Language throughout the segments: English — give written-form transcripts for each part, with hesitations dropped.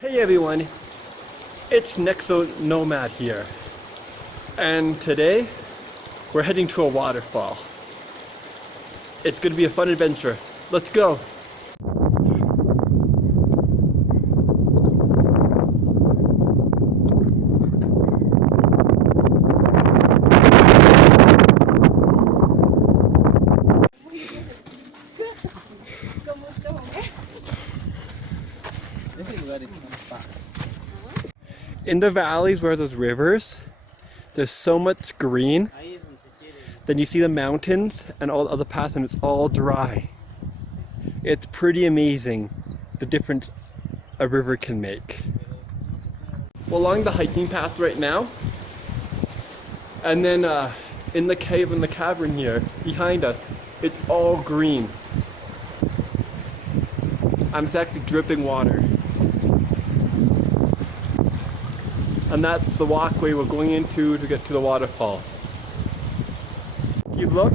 Hey everyone, it's Nexo Nomad here, and today we're heading to a waterfall. It's going to be a fun adventure. Let's go! In the valleys where there's rivers, there's so much green. Then you see the mountains and all the other paths and it's all dry. It's pretty amazing the difference a river can make. We're along the hiking path right now. And then in the cave, in the cavern here, behind us, it's all green. And it's actually dripping water. And that's the walkway we're going into to get to the waterfalls. If you look,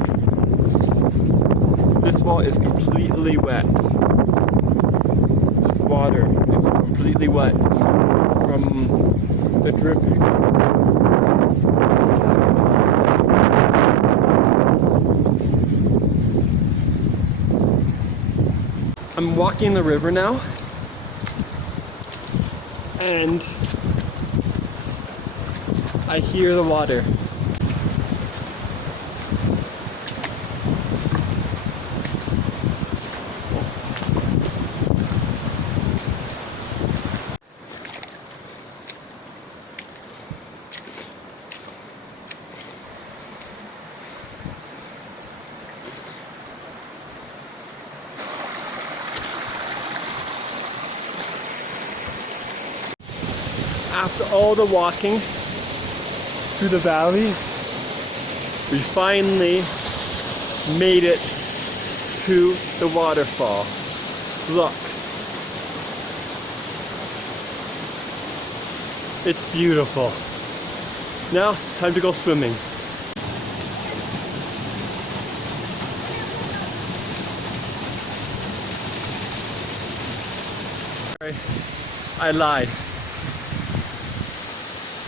this wall is completely wet. This water is completely wet from the dripping. I'm walking the river now, and I hear the water. After all the walking through the valley, we finally made it to the waterfall. Look. It's beautiful. Now, time to go swimming. Sorry, I lied.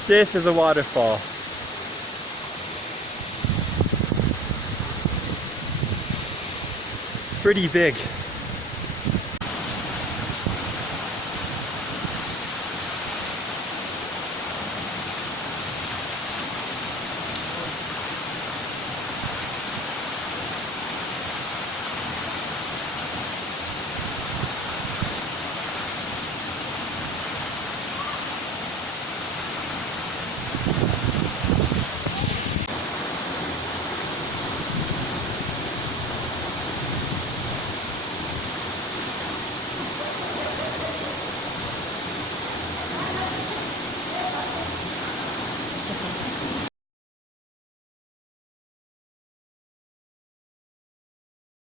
This is a waterfall. Pretty big.